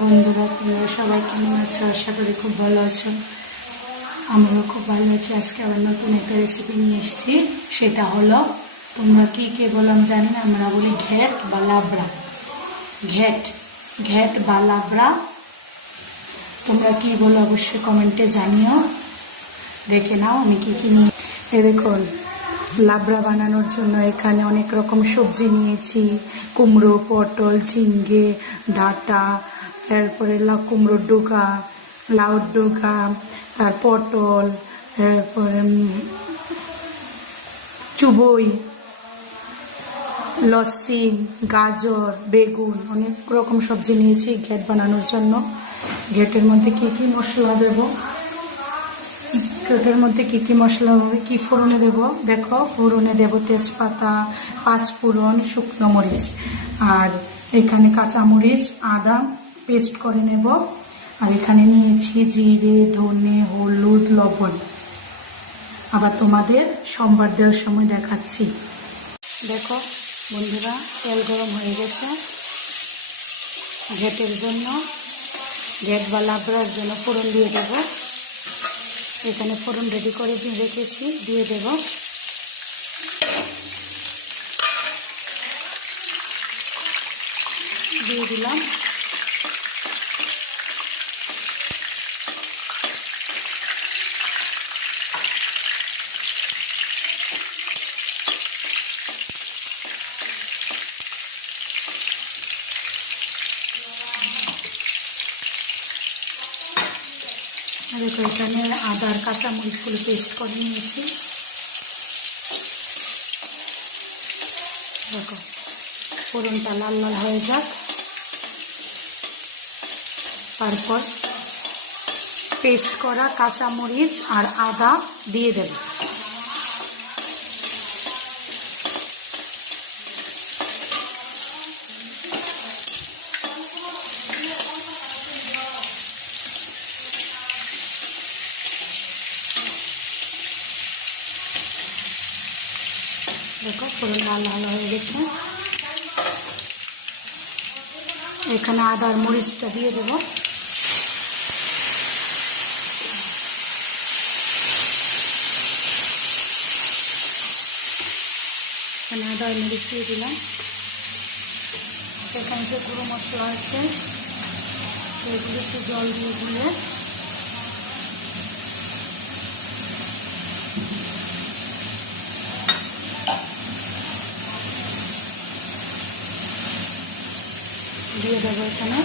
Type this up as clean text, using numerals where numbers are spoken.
বন্ধুরা, তোমরা সবাই কেমন আছো? আশা করি খুব ভালো আছো। আমরাও খুব ভালো আছি। আজকে আবার নতুন একটা রেসিপি নিয়ে এসেছি। সেটা হলো, তোমরা কি কে বলো আমি জানি না, আমরা বলি ঘ্যাট বা লাবড়া। ঘ্যাট ঘ্যাট বা লাবড়া, তোমরা কি বলো অবশ্যই কমেন্টে জানিও। দেখে নাও আমি কি কি নিয়ে। দেখুন, লাবড়া বানানোর জন্য এখানে অনেক রকম সবজি নিয়েছি। কুমড়ো, পটল, ঝিঙ্গে, ডাঁটা, এরপরে কুমড়োর ডোকা, লাউর ডোকা, আর পটল, এরপরে চুবই, লস্যি, গাজর, বেগুন, অনেক রকম সবজি নিয়েছি ঘ্যাট বানানোর জন্য। ঘ্যাটের মধ্যে কি কি মশলা দেবো, ঘ্যাটের মধ্যে কি কি মশলা হবে, কি ফোড়নে দেব, দেখো ফোড়নে দেব তেজপাতা, পাঁচফোড়ন, শুকনো মরিচ, আর এখানে কাঁচামরিচ, আদা পেস্ট করে নেব। আর এখানে নিয়েছি জিরে, ধনে, হলুদ, লবণ। আবার তোমাদের সোমবার দেওয়ার সময় দেখাচ্ছি। দেখো বন্ধুরা, তেল গরম হয়ে গেছে ঘ্যাটের জন্য। ঘ্যাট বা লাবড়ার জন্য ফোড়ন দিয়ে দেবো। এখানে ফোড়ন রেডি করে রেখেছি, দিয়ে দেব। দিয়ে দিলাম। দেখো এখানে আদার কাঁচামরিচগুলো পেস্ট করে নিয়েছি। দেখো ফোড়নটা লাল লাল হয়ে যাক, তারপর পেস্ট করা কাঁচামরিচ আর আদা দিয়ে দেব। দেখো ফোড়ন লাল লাল হয়ে গেছে। এখানে আদার মরিচটা দিয়ে দেব। এখানে আদার মরিচ দিয়ে দিলাম। এখানে যে গুঁড়ো মশলা আছে সেগুলো একটু জল দিয়ে গুলে দিয়ে দেবো এখানে।